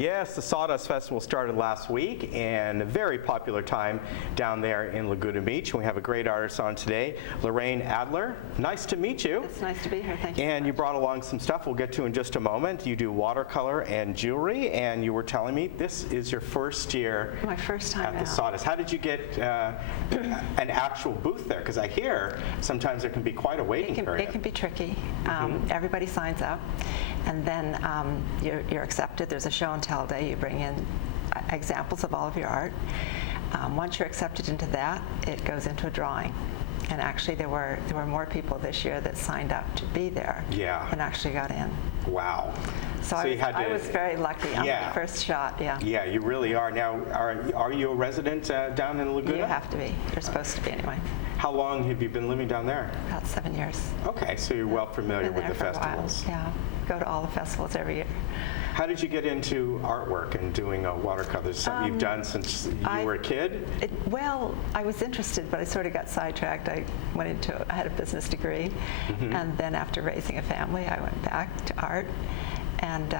Yes, the Sawdust Festival started last week, and a very popular time down there in Laguna Beach. We have a great artist on today, Lorraine Adler. Nice to meet you. It's nice to be here. Thank you. And you brought along some stuff we'll get to in just a moment. You do watercolor and jewelry, and you were telling me this is your first year. My first time at the out. Sawdust. How did you get an actual booth there? Because I hear sometimes there can be quite a waiting period. It can be tricky. Everybody signs up, and then you're accepted. There's a show and tell day. You bring in examples of all of your art. Once you're accepted into that, it goes into a drawing. And actually, there were more people this year that signed up to be there than actually got in. Wow. So I was very lucky on my first shot. Yeah, you really are. Now, are you a resident down in Laguna? You have to be. You're supposed to be anyway. How long have you been living down there? About 7 years. Okay, so you're well familiar with the festivals. Yeah, go to all the festivals every year. How did you get into artwork and doing watercolors? Something you've done since you were a kid? Well, I was interested, but I sort of got sidetracked. I had a business degree, and then after raising a family, I went back to art, and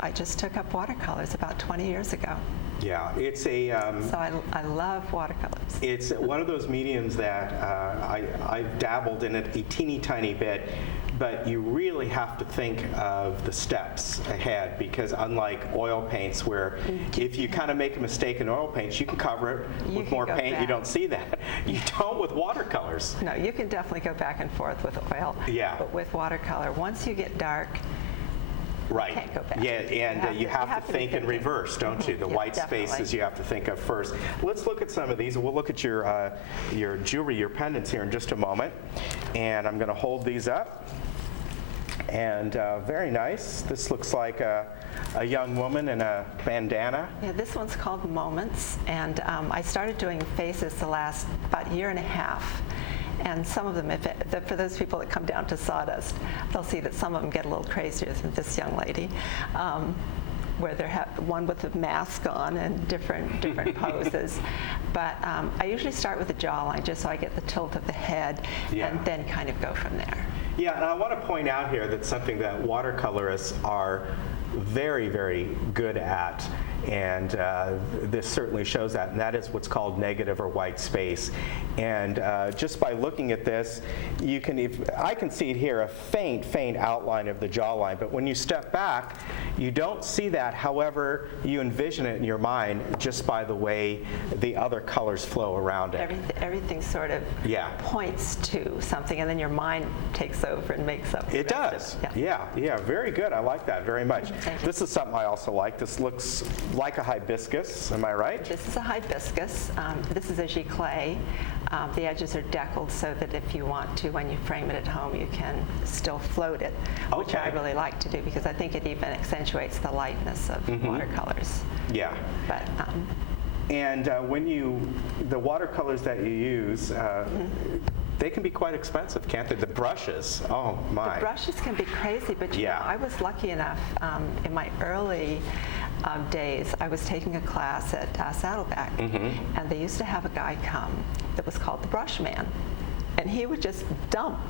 I just took up watercolors about 20 years ago. Yeah, it's a... so I love watercolors. It's one of those mediums that I've dabbled in it a teeny tiny bit, but you really have to think of the steps ahead, because unlike oil paints, where if you kind of make a mistake in oil paints, you can cover it with more paint. Back. You don't see that. You don't with watercolors. No, you can definitely go back and forth with oil. Yeah. But with watercolor, once you get dark, right. You can't go back. Yeah, and you have to think in reverse, don't you? The white spaces you have to think of first. Let's look at some of these. We'll look at your jewelry, your pendants here in just a moment. And I'm going to hold these up. And very nice. This looks like a young woman in a bandana. Yeah, this one's called Moments, and I started doing faces the last about year and a half. And some of them, for those people that come down to Sawdust, they'll see that some of them get a little crazier than this young lady, where they have one with a mask on and different poses. But I usually start with the jawline, just so I get the tilt of the head, and then kind of go from there. Yeah, and I want to point out here that something that watercolorists are very, very good at, and this certainly shows that, and that is what's called negative or white space. And just by looking at this, you can, I can see it here, a faint outline of the jawline, but when you step back, you don't see that. However, you envision it in your mind just by the way the other colors flow around it. Everything sort of points to something, and then your mind takes over and makes up the It does. Yeah, very good. I like that very much. This is something I also like. This looks like a hibiscus, am I right? This is a hibiscus. This is a giclée. The edges are deckled so that if you want to, when you frame it at home, you can still float it, which I really like to do because I think it even accentuates the lightness of watercolors. Yeah. But and the watercolors that you use, they can be quite expensive, can't they? The brushes, oh my. The brushes can be crazy, but you know, I was lucky enough in my early days, I was taking a class at Saddleback, and they used to have a guy come that was called the Brush Man, and he would just dump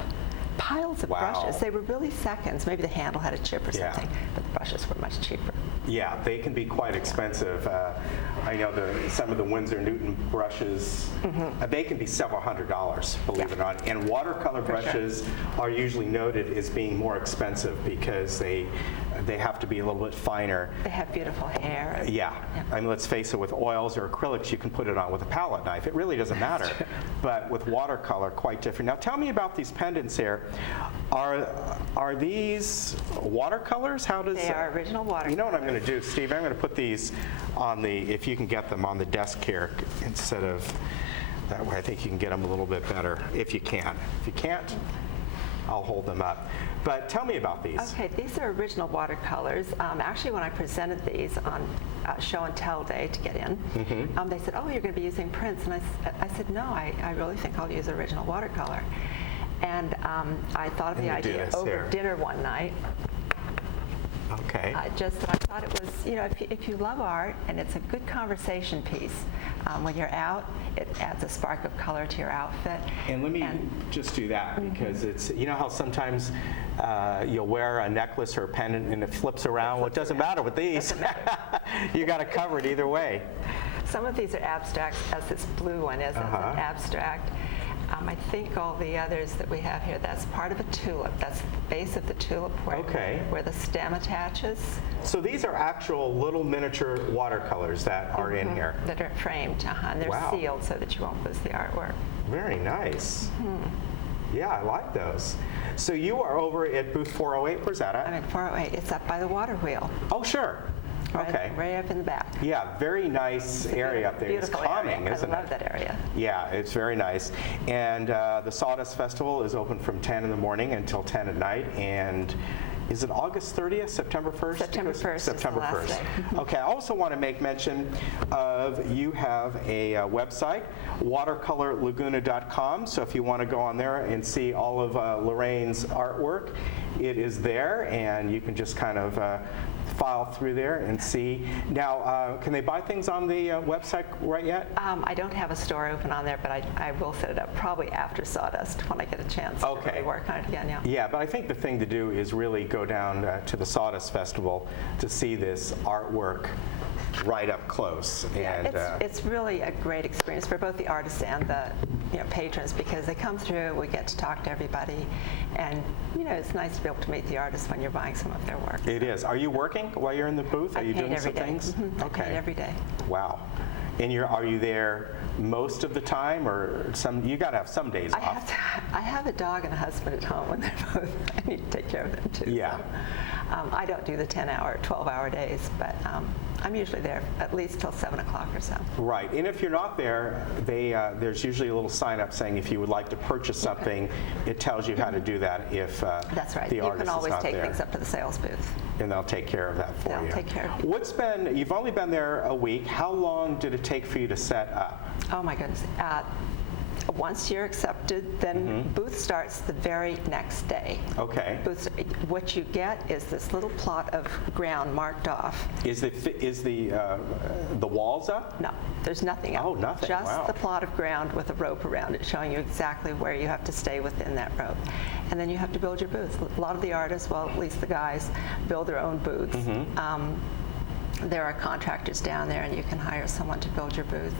piles of brushes. They were really seconds. Maybe the handle had a chip or something, but the brushes were much cheaper. Yeah, they can be quite expensive. I know some of the Winsor Newton brushes, they can be several $100s, believe it or not. And watercolor brushes are usually noted as being more expensive because they have to be a little bit finer. They have beautiful hair. Yeah. I mean, let's face it, with oils or acrylics, you can put it on with a palette knife. It really doesn't matter. But with watercolor, quite different. Now, tell me about these pendants here. Are these watercolors? How does they are original watercolors. You know what I'm going to do, Steve? I'm going to put these on if you can get them on the desk here instead of that way. I think you can get them a little bit better if you can. If you can't, I'll hold them up. But tell me about these. Okay, these are original watercolors. Actually, when I presented these on show and tell day to get in, they said, "Oh, you're going to be using prints," and I said, "No, I really think I'll use original watercolor." And I thought of the idea over dinner one night. Okay. Just that I thought it was, if you love art and it's a good conversation piece, when you're out, it adds a spark of color to your outfit. And let me just do that because it's, how sometimes you'll wear a necklace or a pendant and it flips around. Well, it doesn't matter with these. You got to cover it either way. Some of these are abstracts, as this blue one is. That's an abstract. I think all the others that we have here, that's part of a tulip. That's the base of the tulip where the stem attaches. So these are actual little miniature watercolors that are in here. That are framed, and they're sealed so that you won't lose the artwork. Very nice. Yeah, I like those. So you are over at booth 408. Where's that at? I'm at 408. It's up by the water wheel. Oh, sure. Okay. Right up in the back. Yeah, very nice area up there. It's calming, isn't it? I love that area. Yeah, it's very nice. And the Sawdust Festival is open from 10 in the morning until 10 at night. And is it August 30th, September 1st? September 1st. September 1st. Okay, I also want to make mention of you have a website, watercolorlaguna.com. So if you want to go on there and see all of Lorraine's artwork, it is there, and you can just kind of file through there and see. Now, can they buy things on the website right yet? I don't have a store open on there, but I will set it up probably after Sawdust when I get a chance to really work on it again. Yeah, but I think the thing to do is really go down to the Sawdust Festival to see this artwork right up close. And it's really a great experience for both the artists and the patrons, because they come through, we get to talk to everybody, and it's nice to be able to meet the artists when you're buying some of their work. It is. Are you working while you're in the booth? Are you doing some things? Okay. I paint every day. Wow. And are you there most of the time, or you got to have some days off? I have a dog and a husband at home, and they're both. I need to take care of them too. Yeah. So, I don't do the 10-hour, 12-hour days, but I'm usually there at least till 7 o'clock or so. Right. And if you're not there, there's usually a little sign up saying if you would like to purchase something, it tells you how to do that if That's right. the artist is not there. You can always take things up to the sales booth. And they'll take care of that for you. They'll take care of it. You've only been there a week. How long did it take for you to set up? Oh my goodness. Once you're accepted, then booth starts the very next day. Okay. What you get is this little plot of ground marked off. Is the walls up? No, there's nothing up. Oh, nothing. Just the plot of ground with a rope around it, showing you exactly where you have to stay within that rope. And then you have to build your booth. A lot of the artists, well, at least the guys, build their own booths. There are contractors down there, and you can hire someone to build your booth.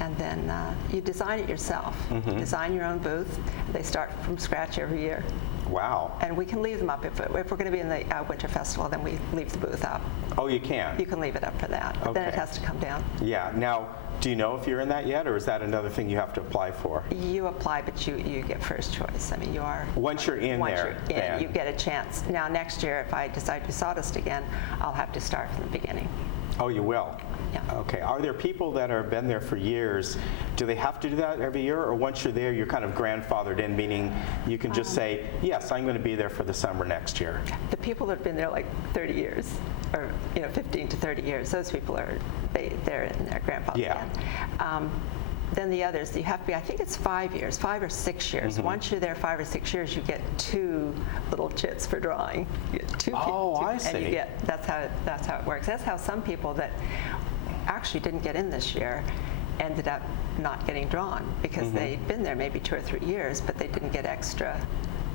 And then you design it yourself. You design your own booth. They start from scratch every year. Wow. And we can leave them up. If we're going to be in the Winter Festival, then we leave the booth up. Oh, you can? You can leave it up for that. But then it has to come down. Yeah. Now, do you know if you're in that yet, or is that another thing you have to apply for? You apply, but you get first choice. I mean, you are... Once you're in you get a chance. Now, next year, if I decide to do Sawdust again, I'll have to start from the beginning. Oh, you will? Yeah. Okay. Are there people that have been there for years? Do they have to do that every year, or once you're there, you're kind of grandfathered in, meaning you can just say, yes, I'm going to be there for the summer next year? The people that have been there like 30 years, or 15 to 30 years, those people they're in their grandfather. Yeah. Then the others, you have to be, I think it's 5 years, 5 or 6 years. Once you're there 5 or 6 years, you get 2 little chits for drawing. You get two. I see. And you get, that's how it works. That's how some people that actually didn't get in this year ended up not getting drawn, because they'd been there maybe 2 or 3 years, but they didn't get extra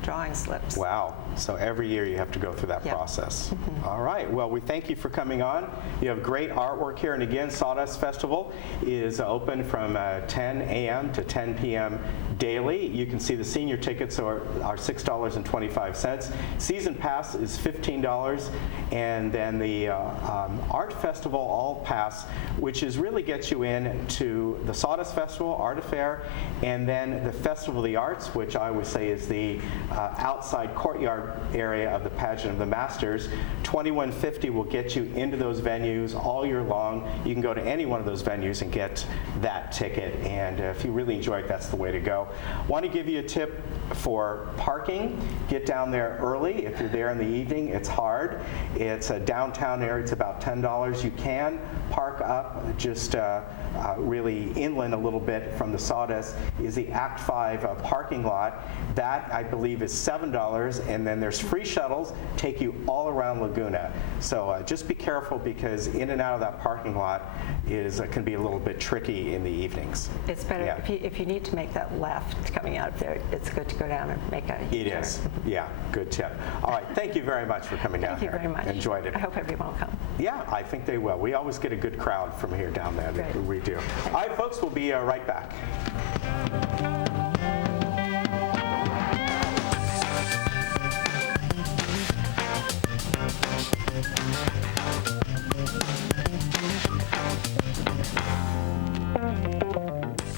drawing slips. Wow. So every year you have to go through that process. All right. Well, we thank you for coming on. You have great artwork here. And again, Sawdust Festival is open from 10 a.m. to 10 p.m. daily. You can see the senior tickets are $6.25. Season pass is $15. And then the Art Festival All Pass, which really gets you in to the Sawdust Festival, Art Affair, and then the Festival of the Arts, which I would say is the outside courtyard area of the Pageant of the Masters. $21.50 will get you into those venues all year long. You can go to any one of those venues and get that ticket, and if you really enjoy it, that's the way to go. Want to give you a tip For parking, get down there early. If you're there in the evening, it's hard. It's a downtown area. It's about $10. You can park up just really inland a little bit from the Sawdust is the Act 5 parking lot. That, I believe, is $7, and then there's free shuttles take you all around Laguna. So just be careful, because in and out of that parking lot can be a little bit tricky in the evenings. It's better Yeah. if you need to make that left coming out of there, it's good to go down and make a It turn. is. Yeah, good tip. All right, thank you very much for coming down Thank you here. very much. Enjoyed it. I hope everyone will come. Yeah, I think they will. We always get a good crowd from here down there. Great. We do. All right, folks, we'll be right back.